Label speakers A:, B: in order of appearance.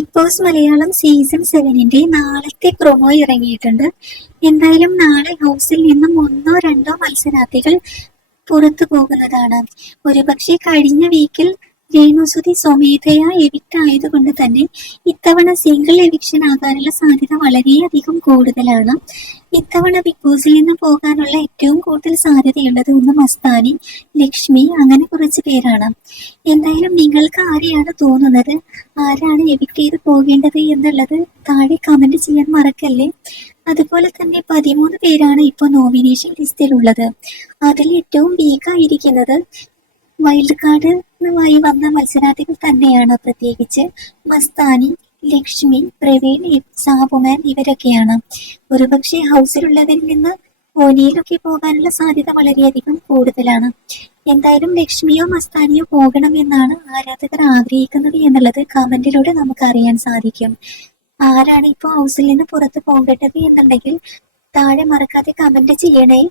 A: Big Boss Malayalam season സെവനിന്റെ നാളത്തെ promo ഇറങ്ങിയിട്ടുണ്ട്. എന്തായാലും നാളെ ഹൗസിൽ നിന്നും ഒന്നോ രണ്ടോ മത്സരാർത്ഥികൾ പുറത്തു പോകുന്നതാണ്. ഒരുപക്ഷെ കഴിഞ്ഞ വീക്കിൽ രേണുസുതി സ്വമേധയാ എവിക്റ്റ് ആയതുകൊണ്ട് തന്നെ ഇത്തവണ സിംഗിൾ എവിക്ഷൻ ആകാനുള്ള സാധ്യത വളരെയധികം കൂടുതലാണ്. ഇത്തവണ ബിഗ് ബോസിൽ നിന്ന് പോകാനുള്ള ഏറ്റവും കൂടുതൽ സാധ്യതയുള്ളത് ഒന്ന് മസ്താനി ലക്ഷ്മി അങ്ങനെ കുറച്ച് പേരാണ്. എന്തായാലും നിങ്ങൾക്ക് ആരെയാണ് തോന്നുന്നത്? ആരാണ് എവിക്റ്റ് ചെയ്ത് പോകേണ്ടത് എന്നുള്ളത് താഴെ കമന്റ് ചെയ്യാൻ മറക്കല്ലേ? അതുപോലെ തന്നെ പതിമൂന്ന് പേരാണ് ഇപ്പോൾ നോമിനേഷൻ ലിസ്റ്റിലുള്ളത് അതിൽ ഏറ്റവും വീക്കായിരിക്കുന്നത് വൈൽഡ് കാർഡുമായി വന്ന മത്സരാർത്ഥികൾ തന്നെയാണ് പ്രത്യേകിച്ച് മസ്താനി ലക്ഷ്മി പ്രവീൺ സാബുമാൻ ഇവരൊക്കെയാണ്. ഒരുപക്ഷെ ഹൗസിലുള്ളവരിൽ നിന്ന് ഓനിയിലൊക്കെ പോകാനുള്ള സാധ്യത വളരെയധികം കൂടുതലാണ്. എന്തായാലും ലക്ഷ്മിയോ മസ്താനിയോ പോകണം എന്നാണ് ആരാധകർ ആഗ്രഹിക്കുന്നത് എന്നുള്ളത് കമന്റിലൂടെ നമുക്ക് അറിയാൻ സാധിക്കും. ആരാണ് ഇപ്പോൾ ഹൗസിൽ നിന്ന് പുറത്തു പോകേണ്ടത് എന്നുണ്ടെങ്കിൽ താഴെ മറക്കാതെ കമന്റ് ചെയ്യണേ.